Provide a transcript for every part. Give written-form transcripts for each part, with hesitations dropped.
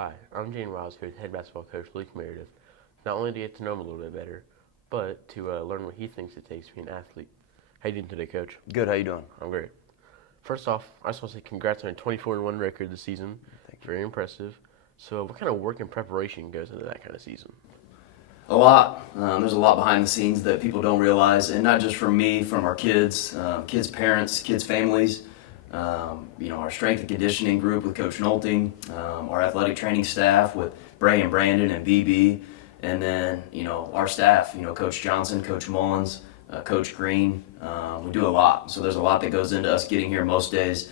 Hi, I'm Wiles here with head basketball coach Luke Meredith. Not only to get to know him a little bit better, but to learn what he thinks it takes to be an athlete. How you doing today, Coach? Good. How you doing? I'm great. First off, I just want to say congrats on a 24-1 record this season. Thank you. Very impressive. So, what kind of work and preparation goes into that kind of season? A lot. There's a lot behind the scenes that people don't realize, and not just from me, from our kids, kids' parents, kids' families. Our strength and conditioning group with Coach Nolting, our athletic training staff with Bray and Brandon and BB, and then our staff. Coach Johnson, Coach Mullins, Coach Green. We do a lot. So there's a lot that goes into us getting here most days.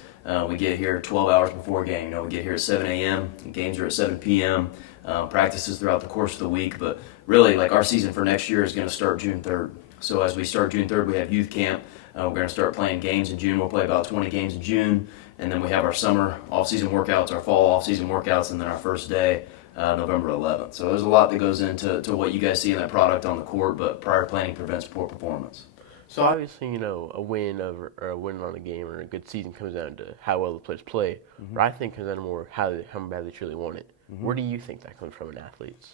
We get here 12 hours before game. We get here at 7 a.m. Games are at 7 p.m. Practices throughout the course of the week. But really, our season for next year is going to start June 3rd. So as we start June 3rd, we have youth camp. We're going to start playing games in June. We'll play about 20 games in June. And then we have our summer off-season workouts, our fall off-season workouts, and then our first day, November 11th. So there's a lot that goes into what you guys see in that product on the court, but prior planning prevents poor performance. So obviously, a win or a win on a game or a good season comes down to how well the players play. Mm-hmm. But I think it comes down to more how bad they truly want it. Mm-hmm. Where do you think that comes from in athletes?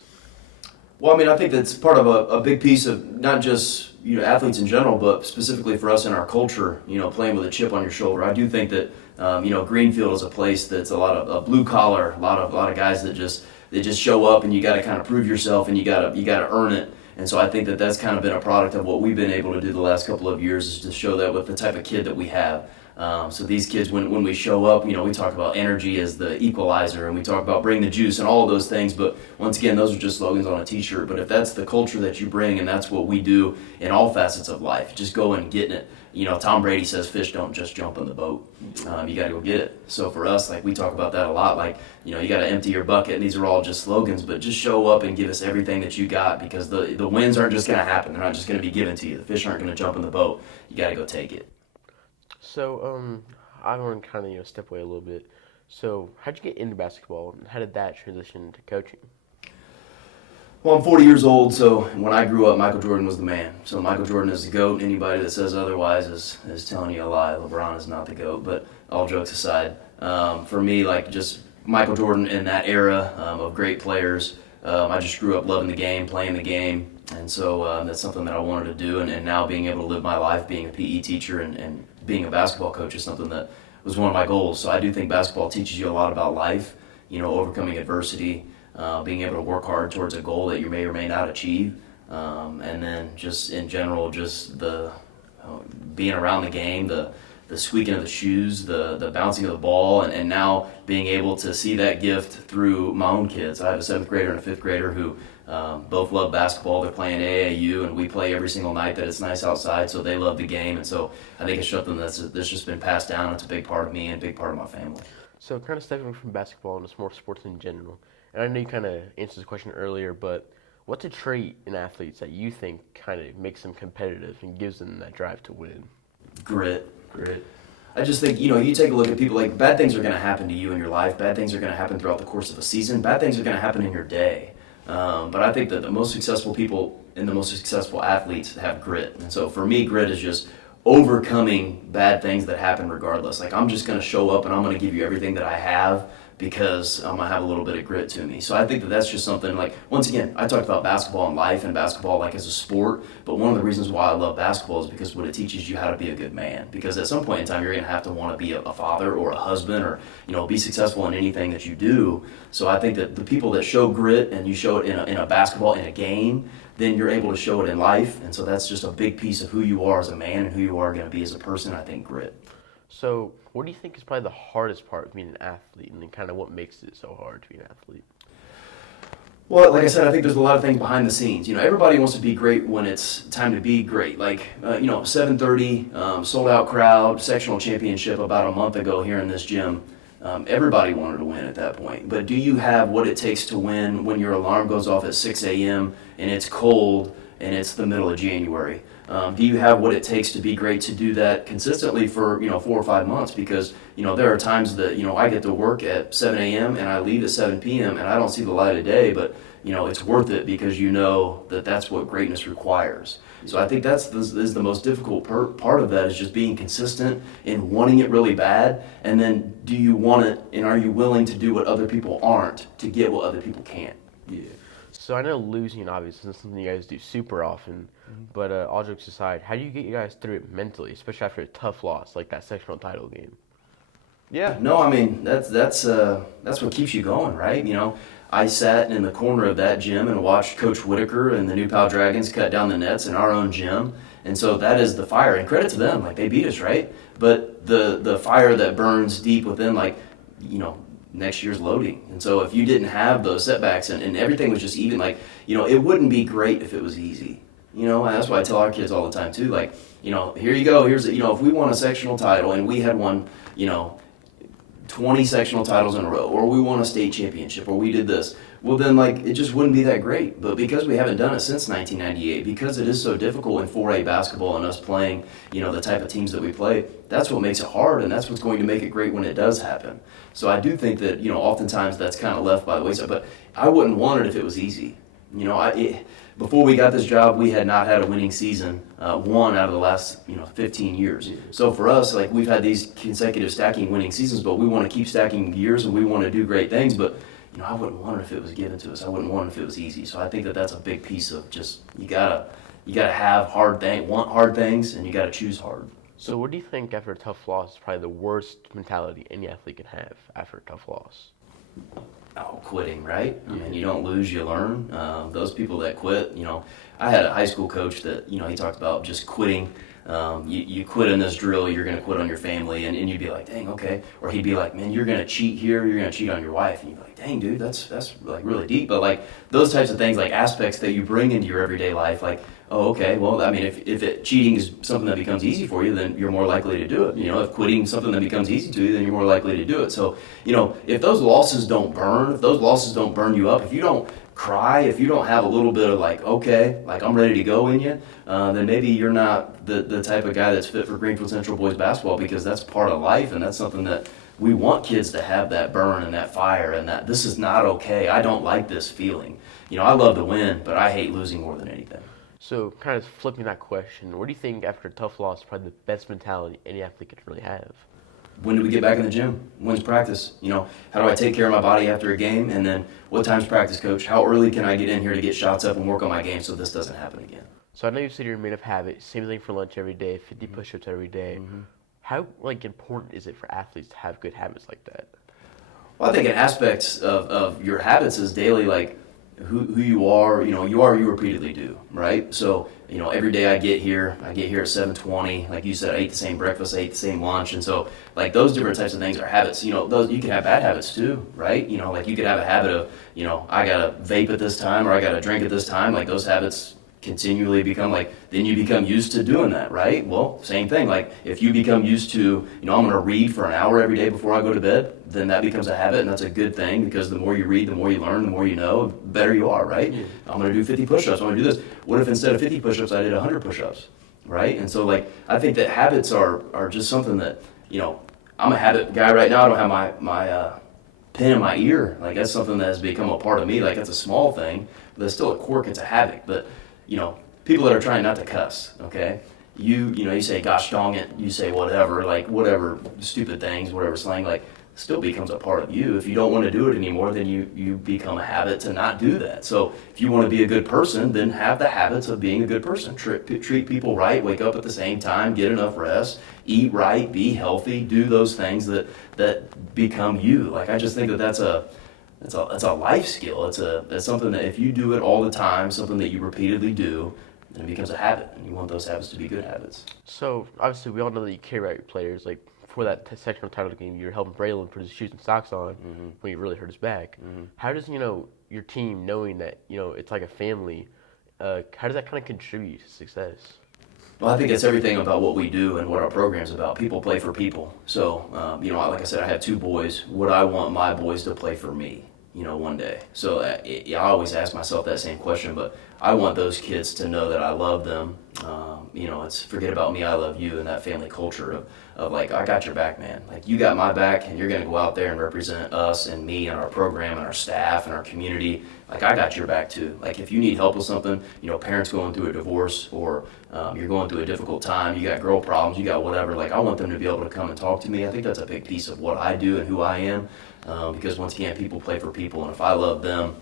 Well, I think that's part of a big piece of not just athletes in general, but specifically for us in our culture. Playing with a chip on your shoulder. I do think that Greenfield is a place that's a lot of blue collar, a lot of guys that just show up, and you got to kind of prove yourself, and you got to earn it. And so I think that that's kind of been a product of what we've been able to do the last couple of years, is to show that with the type of kid that we have. So these kids, when we show up, we talk about energy as the equalizer, and we talk about bring the juice and all of those things. But once again, those are just slogans on a T-shirt. But if that's the culture that you bring, and that's what we do in all facets of life, just go and getting it. Tom Brady says fish don't just jump in the boat. You got to go get it. So for us, we talk about that a lot. You got to empty your bucket. And these are all just slogans, but just show up and give us everything that you got, because the wins aren't just going to happen. They're not just going to be given to you. The fish aren't going to jump in the boat. You got to go take it. So, I want to kind of step away a little bit. So, how'd you get into basketball, and how did that transition to coaching? Well, I'm 40 years old, so when I grew up, Michael Jordan was the man. So Michael Jordan is the GOAT. Anybody that says otherwise is telling you a lie. LeBron is not the GOAT, but all jokes aside, for me, just Michael Jordan in that era of great players, I just grew up loving the game, playing the game, and so that's something that I wanted to do, and now being able to live my life being a PE teacher and being a basketball coach is something that was one of my goals. So I do think basketball teaches you a lot about life, overcoming adversity, being able to work hard towards a goal that you may or may not achieve, and then just in general, just the being around the game, the squeaking of the shoes, the bouncing of the ball, and now being able to see that gift through my own kids. I have a 7th grader and a 5th grader who both love basketball. They're playing AAU, and we play every single night that it's nice outside, so they love the game. And so I think it's something that's just been passed down. It's a big part of me and a big part of my family. So kind of stepping from basketball into more sports in general, and I know you kind of answered the question earlier, but what's a trait in athletes that you think kind of makes them competitive and gives them that drive to win? Grit. I just think, you take a look at people, bad things are going to happen to you in your life. Bad things are going to happen throughout the course of a season. Bad things are going to happen in your day. But I think that the most successful people and the most successful athletes have grit. And so for me, grit is just overcoming bad things that happen regardless. I'm just going to show up and I'm going to give you everything that I have, because I'm going to have a little bit of grit to me. So I think that that's just something, once again, I talked about basketball and life and basketball as a sport, but one of the reasons why I love basketball is because what it teaches you how to be a good man. Because at some point in time, you're going to have to want to be a father or a husband, or, be successful in anything that you do. So I think that the people that show grit, and you show it in a basketball, in a game, then you're able to show it in life. And so that's just a big piece of who you are as a man and who you are going to be as a person. I think grit. So what do you think is probably the hardest part of being an athlete, and then kind of what makes it so hard to be an athlete? Well, like I said, I think there's a lot of things behind the scenes. Everybody wants to be great when it's time to be great. 7:30, sold out crowd, sectional championship about a month ago here in this gym. Everybody wanted to win at that point. But do you have what it takes to win when your alarm goes off at 6 a.m. and it's cold and it's the middle of January? Do you have what it takes to be great, to do that consistently for 4 or 5 months? Because there are times that I get to work at 7 a.m. and I leave at 7 p.m. and I don't see the light of day. But it's worth it because you know that that's what greatness requires. So I think that's is the most difficult part of that, is just being consistent in wanting it really bad, and then do you want it, and are you willing to do what other people aren't to get what other people can't? Yeah. So I know losing obviously is something you guys do super often, but all jokes aside, how do you get you guys through it mentally, especially after a tough loss like that sectional title game? Yeah, no, I mean that's what keeps you going, right? I sat in the corner of that gym and watched Coach Whitaker and the New Pal Dragons cut down the nets in our own gym, and so that is the fire. And credit to them, like they beat us, right? But the fire that burns deep within, like next year's loading. And so if you didn't have those setbacks and everything was just even, like it wouldn't be great if it was easy. And that's why I tell our kids all the time too, like here you go. Here's if we won a sectional title and we had won 20 sectional titles in a row, or we won a state championship, or we did this, well then it just wouldn't be that great. But because we haven't done it since 1998, because it is so difficult in 4A basketball and us playing the type of teams that we play, that's what makes it hard, and that's what's going to make it great when it does happen. So I do think that oftentimes that's kind of left by the wayside, but I wouldn't want it if it was easy. Before we got this job, we had not had a winning season, one out of the last 15 years. So for us, we've had these consecutive stacking winning seasons, but we want to keep stacking years and we want to do great things. But I wouldn't want it if it was given to us. I wouldn't want it if it was easy. So I think that that's a big piece of just you gotta have want hard things, and you gotta choose hard. So what do you think after a tough loss is probably the worst mentality any athlete can have after a tough loss? Oh, quitting, right? I mean, you don't lose, you learn. Those people that quit, I had a high school coach that, he talked about just quitting. You quit in this drill, you're going to quit on your family, and you'd be like, dang, okay. Or he'd be like, man, you're going to cheat here, you're going to cheat on your wife. And you'd be like, dang, dude, that's really deep. But those types of things, aspects that you bring into your everyday life, oh, okay, well, I mean, if cheating is something that becomes easy for you, then you're more likely to do it. If quitting is something that becomes easy to you, then you're more likely to do it. So, if those losses don't burn you up, if you don't cry, if you don't have a little bit of okay, I'm ready to go in you, then maybe you're not the type of guy that's fit for Greenfield Central boys basketball, because that's part of life, and that's something that we want kids to have, that burn and that fire, and that this is not okay. I don't like this feeling. I love to win, but I hate losing more than anything. So kind of flipping that question, what do you think after a tough loss is probably the best mentality any athlete could really have? When do we get back in the gym? When's practice? How do I take care of my body after a game? And then what time's practice, coach? How early can I get in here to get shots up and work on my game so this doesn't happen again? So I know you said you're a man of habit, same thing for lunch every day, 50 push-ups every day. How important is it for athletes to have good habits like that? Well, I think an aspect of your habits is daily, who you are, you repeatedly do, right? So, every day I get here at 7:20, like you said, I ate the same breakfast, I ate the same lunch, and so, those different types of things are habits. Those, you can have bad habits too, right? You could have a habit of, I gotta vape at this time, or I gotta drink at this time, those habits continually become then you become used to doing that, right? Well, same thing, if you become used to, I'm gonna read for an hour every day before I go to bed, then that becomes a habit, and that's a good thing, because the more you read, the more you learn, the more you know, the better you are, right? Yeah. I'm gonna do 50 push-ups, I'm gonna do this. What if instead of 50 push-ups, I did 100 push-ups, right? And so I think that habits are just something that, I'm a habit guy right now. I don't have my pin in my ear. That's something that has become a part of me. That's a small thing, but it's still a quirk, it's a habit. But people that are trying not to cuss, okay? You say, gosh dang it, you say whatever, whatever stupid things, whatever slang, still becomes a part of you. If you don't want to do it anymore, then you become a habit to not do that. So if you want to be a good person, then have the habits of being a good person. Treat people right, wake up at the same time, get enough rest, eat right, be healthy, do those things that become you. I just think that's a life skill. It's something that if you do it all the time, something that you repeatedly do, then it becomes a habit, and you want those habits to be good habits. So obviously we all know that you care about your players. For that sectional title game, you're helping Braylon put his shoes and socks on when he really hurt his back. How does your team, knowing that it's like a family, how does that kind of contribute to success? Well, I think it's everything about what we do and what our program's about. People play for people. So, like I said, I have two boys. Would I want my boys to play for me, one day? So I always ask myself that same question, but I want those kids to know that I love them. It's forget about me, I love you, and that family culture of like, I got your back, man. Like, you got my back, and you're going to go out there and represent us and me and our program and our staff and our community. Like, I got your back too. Like, if you need help with something, parents going through a divorce, or you're going through a difficult time, you got girl problems, you got whatever, like, I want them to be able to come and talk to me. I think that's a big piece of what I do and who I am, because once again, people play for people, and if I love them,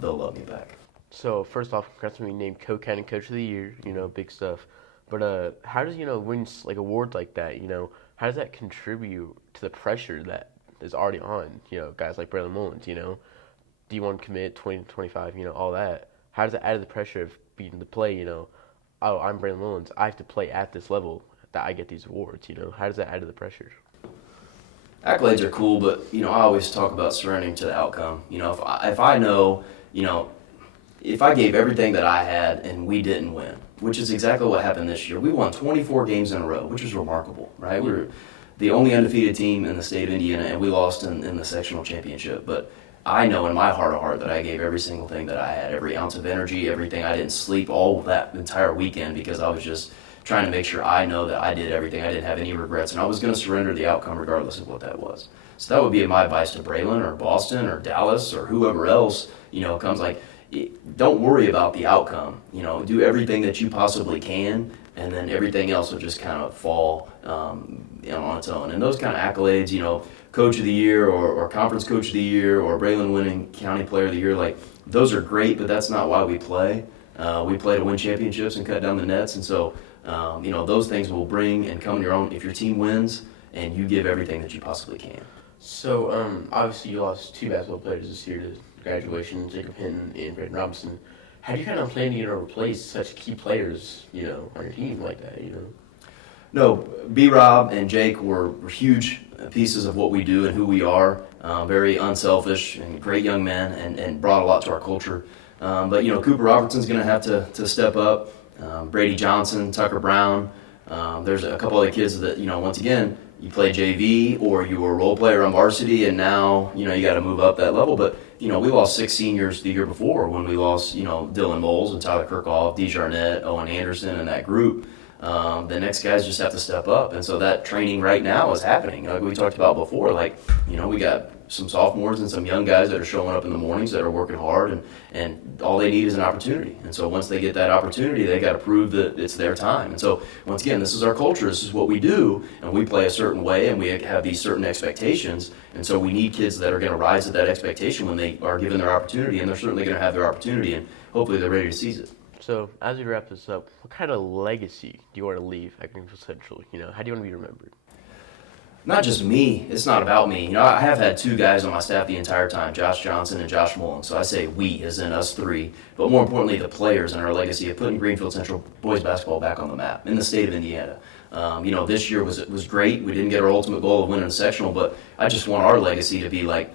they'll love me back. So first off, congrats on being named Co-Cannon Coach of the Year. Big stuff. But how does winning like awards like that? How does that contribute to the pressure that is already on? Guys like Braylon Mullins. Do you want to commit 20 to 25? All that. How does that add to the pressure of being to play? Oh, I'm Braylon Mullins. I have to play at this level that I get these awards. How does that add to the pressure? Accolades are cool, but I always talk about surrendering to the outcome. If I know, if I gave everything that I had and we didn't win, which is exactly what happened this year. We won 24 games in a row, which is remarkable, right? We were the only undefeated team in the state of Indiana, and we lost in the sectional championship. But I know in my heart of heart that I gave every single thing that I had, every ounce of energy, everything. I didn't sleep all that entire weekend because I was just trying to make sure I know that I did everything. I didn't have any regrets, and I was going to surrender the outcome regardless of what that was. So that would be my advice to Braylon or Boston or Dallas or whoever else, comes like, don't worry about the outcome. Do everything that you possibly can, and then everything else will just kind of fall on its own. And those kind of accolades, Coach of the Year or Conference Coach of the Year or Braylon winning County Player of the Year, like, those are great, but that's not why we play. We play to win championships and cut down the nets, and so those things will bring and come on your own if your team wins and you give everything that you possibly can. So obviously you lost two basketball players this year to graduation, Jacob Hinton and Braden Robinson. How do you kind of plan to replace such key players, on your team like that, No, B-Rob and Jake were huge pieces of what we do and who we are. Very unselfish and great young men, and brought a lot to our culture. But Cooper Robertson's going to have to step up. Brady Johnson, Tucker Brown. There's a couple other kids that, once again, you play JV or you were a role player on varsity, and now, you got to move up that level. But, we lost 6 seniors the year before when we lost, Dylan Moles and Tyler Kirkhoff, DeJarnett, Owen Anderson, and that group. The next guys just have to step up. And so that training right now is happening. Like we talked about before, we got some sophomores and some young guys that are showing up in the mornings that are working hard, and all they need is an opportunity. And so once they get that opportunity, they got to prove that it's their time. And so once again, this is our culture. This is what we do, and we play a certain way, and we have these certain expectations. And so we need kids that are going to rise to that expectation when they are given their opportunity, and they're certainly going to have their opportunity, and hopefully they're ready to seize it. So as we wrap this up, what kind of legacy do you want to leave at Greenfield Central? How do you want to be remembered? Not just me. It's not about me. I have had 2 guys on my staff the entire time, Josh Johnson and Josh Mullins. So I say we, as in us 3. But more importantly, the players and our legacy of putting Greenfield Central boys basketball back on the map in the state of Indiana. This year was great. We didn't get our ultimate goal of winning a sectional, but I just want our legacy to be like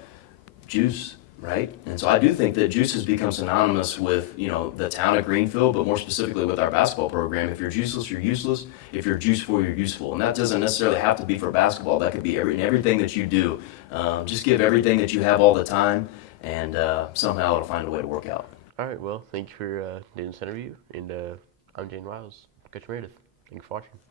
Juice, right? And so I do think that Juice has become synonymous with, the town of Greenfield, but more specifically with our basketball program. If you're juiceless, you're useless. If you're juiceful, you're useful. And that doesn't necessarily have to be for basketball. That could be everything that you do. Just give everything that you have all the time, and somehow it'll find a way to work out. All right, well, thank you for doing this interview. And I'm Jaydin Wiles, Coach Meredith. Thank you for watching.